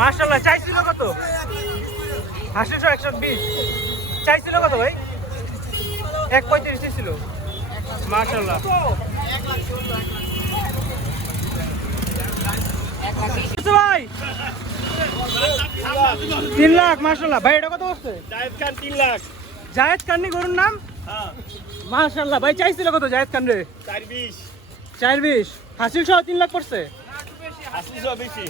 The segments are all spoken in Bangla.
মাশাআল্লাহ। চাইছিল কত? 800 120 চাইছিল কত ভাই? 1.35 চাইছিল। মাশাআল্লাহ। ভাই 3 লাখ। মাশাআল্লাহ ভাই, এটা কত বলছে? জায়েদ খান 3 লাখ। জায়েদ খান নি গরুর নাম? হ্যাঁ মাশাআল্লাহ ভাই, চাইছিল কত জায়েদ খান রে? 420। 420 হাসিল সহ 3 লাখ পড়ছে। আসলে সব বেশি।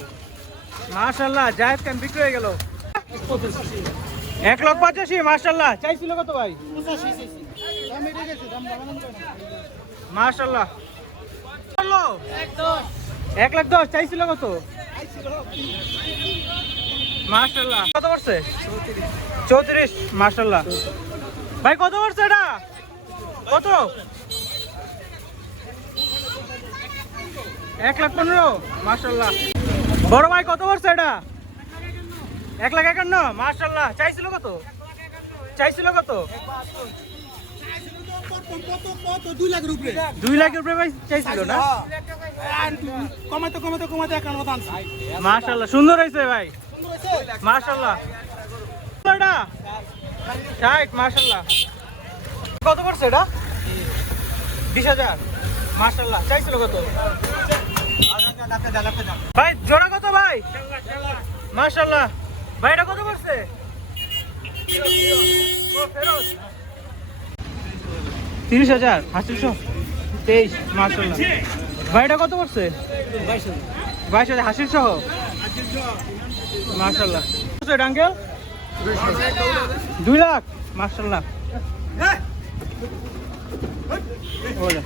মাশাআল্লাহ, জায়েদ খান বিক্রি হয়ে গেল। 1,85,000। মাশাআল্লাহ, চাইছিল কত ভাই? 85। মাশাআল্লাহ। 1,10,000 চাইছিল কত? মাশাআল্লাহ। কত পড়ছে? 34। মাশাআল্লাহ ভাই, কত পড়ছে এটা? কত? 1,15,000। মাশাআল্লাহ। বড় ভাই কত পড়ছে এটা? 1,51,000। মাশাআল্লাহ। চাইছিল কত? চাইছিল কত? 2 লাখের উপরে। 2 লাখের উপরে ভাই চাইছিল না? কমাতে এখন কথা আনছি। মাশাআল্লাহ, সুন্দর হয়েছে ভাই। মাশাআল্লাহ। এটা 60। মাশাআল্লাহ। কত পড়ছে এটা? 20,000। মাশাআল্লাহ। চাইছিল কত ভাই? জোড়া কত ভাই? মাশাআল্লাহ ভাই, এটা কত পড়ছে? 30,000। হাসিল সহ 23। মাশাআল্লাহ ভাই, এটা কত পড়ছে? 22,000 হাসিল সহ। মাশাআল্লাহ। ডাঙ্গেল 2 লাখ। মাশাআল্লাহ। ওলে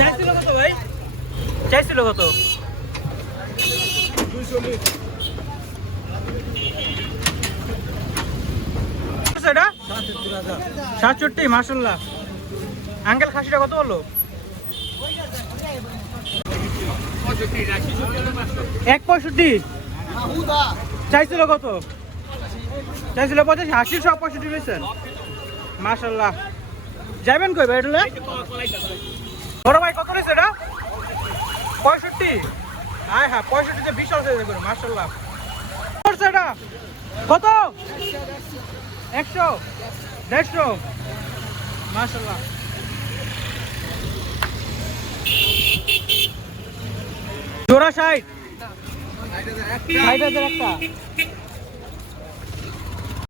চাইছিল কত ভাই? চাইছিল কত? 67। মাশাআল্লাহ। আঙ্কেল খাসিটা কত হলো? 1.65। চাইছিল কত? চাইছিল 85। হাসিল সব 65 পেয়েছেন। মাশাআল্লাহ। যাবেন কই ভাই? এটা বড় ভাই কত রয়েছে এটা? 65। হ্যাঁ হ্যাঁ, 65 বিশাল সাইজ করে। মাশাআল্লাহ। এটা কত? 100 150। মাশাআল্লাহ। জোড়া 60। 60,000 একটা।